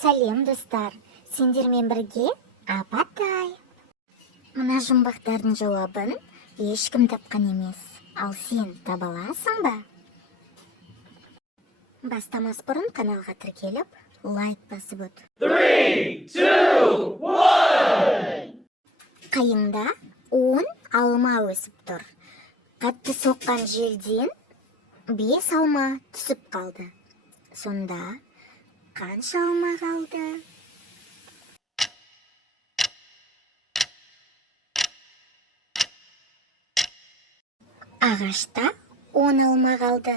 Сәлем, достар. Сендермен бірге апатай. Мына жұмбақтардың жауабын ешкім тапқан емес. Ал сен таба аласың ба? Бастамас бұрын каналға тіркеліп, лайк басып өт. 3, 2, 1. Қайыңда 10 алма өсіп тұр. Қатты соққан желден 5 алма түсіп қалды. Сонда қанша алма қалды? Ағашта 10 алма қалды.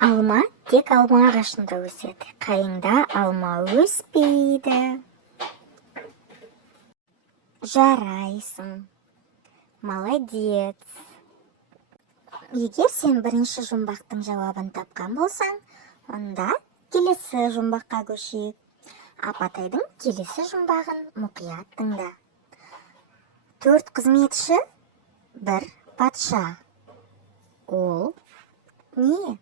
Алма тек алма ағашында өседі. Қайыңда алма өспейді. Жарайсың. Молодец. Егер сен бірінші жұмбақтың жауабын тапқан болсаң, онда келесі жұмбаққа көшейік. Апатайдың келесі жұмбағын мұқият тыңда. 4 қызметші, 1 патша. Ол не?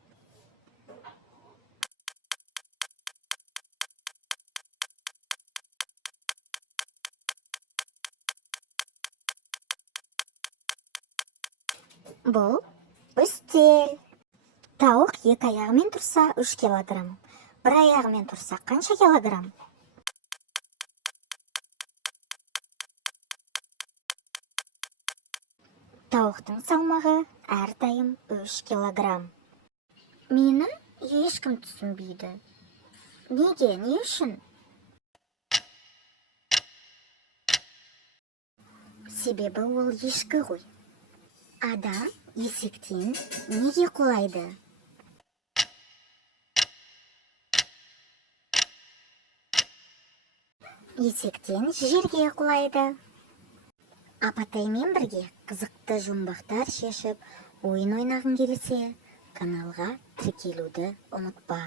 Бұл үстел. Тауық 2 аяғымен тұрса 3 килограмм. 1 аяғымен тұрса қанша килограмм? Тауықтың салмағы әрдайым 3 килограмм. Мені ешкім түсінбейді. Неге, не үшін? Себебі ол ешкі ғой. Адам есектен неге құлайды? Есектен жерге құлайды. Апатаймен бірге қызықты жұмбақтар шешіп, ойын ойнағың келсе, каналға тіркелуді ұмытпа.